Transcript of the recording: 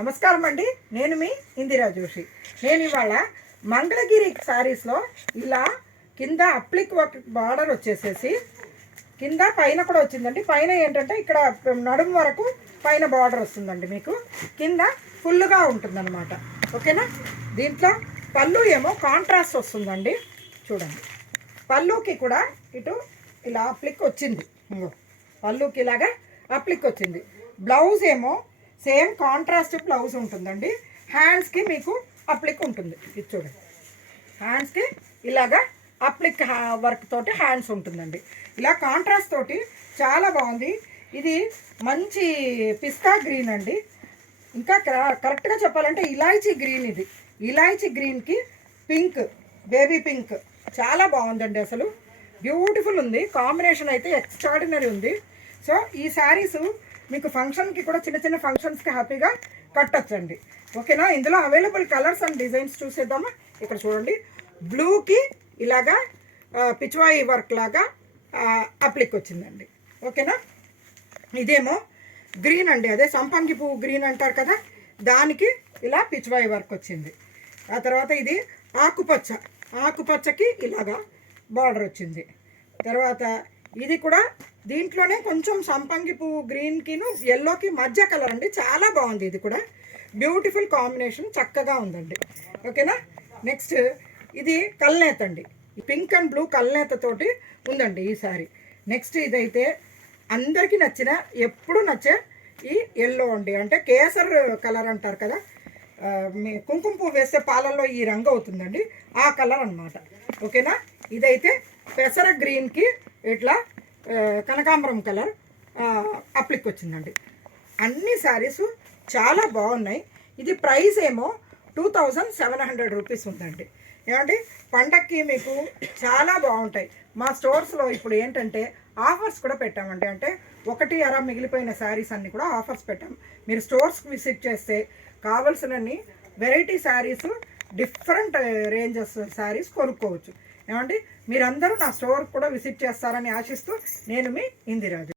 నమస్కారం అండి, నేను మీ ఇందిరా జోషి. నేను ఇవాళ మంగళగిరి శారీస్లో ఇలా కింద అప్లిక్ వర్క్ బార్డర్ వచ్చేసేసి కింద పైన కూడా వచ్చిందండి. పైన ఏంటంటే ఇక్కడ నడుము వరకు పైన బార్డర్ వస్తుందండి, మీకు కింద ఫుల్గా ఉంటుందన్నమాట. ఓకేనా. దీంట్లో పళ్ళు ఏమో కాంట్రాస్ట్ వస్తుందండి. చూడండి, పళ్ళుకి కూడా ఇటు ఇలా అప్లిక్ వచ్చింది. పళ్ళుకి ఇలాగా అప్లిక్ వచ్చింది. బ్లౌజ్ ఏమో సేమ్ కాంట్రాస్ట్ బ్లౌజ్ ఉంటుందండి. హ్యాండ్స్కి మీకు అప్లిక్ ఉంటుంది. ఇది చూడండి, హ్యాండ్స్కి ఇలాగా అప్లిక్ వర్క్ తోటి హ్యాండ్స్ ఉంటుందండి. ఇలా కాంట్రాస్ట్ తోటి చాలా బాగుంది. ఇది మంచి పిస్తా గ్రీన్ అండి. ఇంకా కరెక్ట్గా చెప్పాలంటే ఇలాయచీ గ్రీన్. ఇది ఇలాయచీ గ్రీన్కి పింక్, బేబీ పింక్ చాలా బాగుందండి. అసలు బ్యూటిఫుల్ ఉంది. కాంబినేషన్ అయితే ఎక్స్ట్రాడినరీ ఉంది. సో ఈ శారీస్ మీకు ఫంక్షన్కి కూడా చిన్న చిన్న ఫంక్షన్స్కి హ్యాపీగా కట్టచ్చండి. ఓకేనా. ఇందులో అవైలబుల్ కలర్స్ అండ్ డిజైన్స్ చూసేద్దామా. ఇక్కడ చూడండి, బ్లూకి ఇలాగా పిచ్వాయి వర్క్ లాగా అప్లిక్ వచ్చిందండి. ఓకేనా. ఇదేమో గ్రీన్ అండి, అదే సంపంగి పువ్వు గ్రీన్ అంటారు కదా, దానికి ఇలా పిచ్వాయి వర్క్ వచ్చింది. ఆ తర్వాత ఇది ఆకుపచ్చ, ఆకుపచ్చకి ఇలాగా బార్డర్ వచ్చింది. తర్వాత ఇది కూడా దీంట్లోనే కొంచెం సంపంగి పువ్వు గ్రీన్కిను ఎల్లోకి మధ్య కలర్ అండి. చాలా బాగుంది. ఇది కూడా బ్యూటిఫుల్ కాంబినేషన్, చక్కగా ఉందండి. ఓకేనా. నెక్స్ట్ ఇది కల్నేత అండి. పింక్ అండ్ బ్లూ కల్నేతతోటి ఉందండి ఈ శారీ. నెక్స్ట్ ఇదైతే అందరికీ నచ్చిన, ఎప్పుడు నచ్చే ఈ ఎల్లో అండి, అంటే కేసర్ కలర్ అంటారు కదా, మీ కుంకుమ పువ్వు వేస్తే పాలల్లో ఈ రంగు అవుతుందండి, ఆ కలర్ అన్నమాట. ఓకేనా. ఇదైతే పెసర గ్రీన్కి ఇట్లా కనకాంబరం కలర్ అప్లిక్ వచ్చిందండి. అన్ని శారీస్ చాలా బాగున్నాయి. ఇది ప్రైస్ ఏమో 2700 రూపీస్ ఉందండి. ఏమండి, పండక్కి మీకు చాలా బాగుంటాయి. మా స్టోర్స్లో ఇప్పుడు ఏంటంటే ఆఫర్స్ కూడా పెట్టామండి. అంటే 1 అర మిగిలిపోయిన శారీస్ అన్నీ కూడా ఆఫర్స్ పెట్టాం. మీరు స్టోర్స్కి విజిట్ చేస్తే కావాల్సినన్ని variety saris, different ranges saris కొనుక్కోవచ్చు. ఏమండి, మీరందరూ నా స్టోర్ కూడా విజిట్ చేస్తారని ఆశిస్తూ నేను మీ ఇందిరాజు.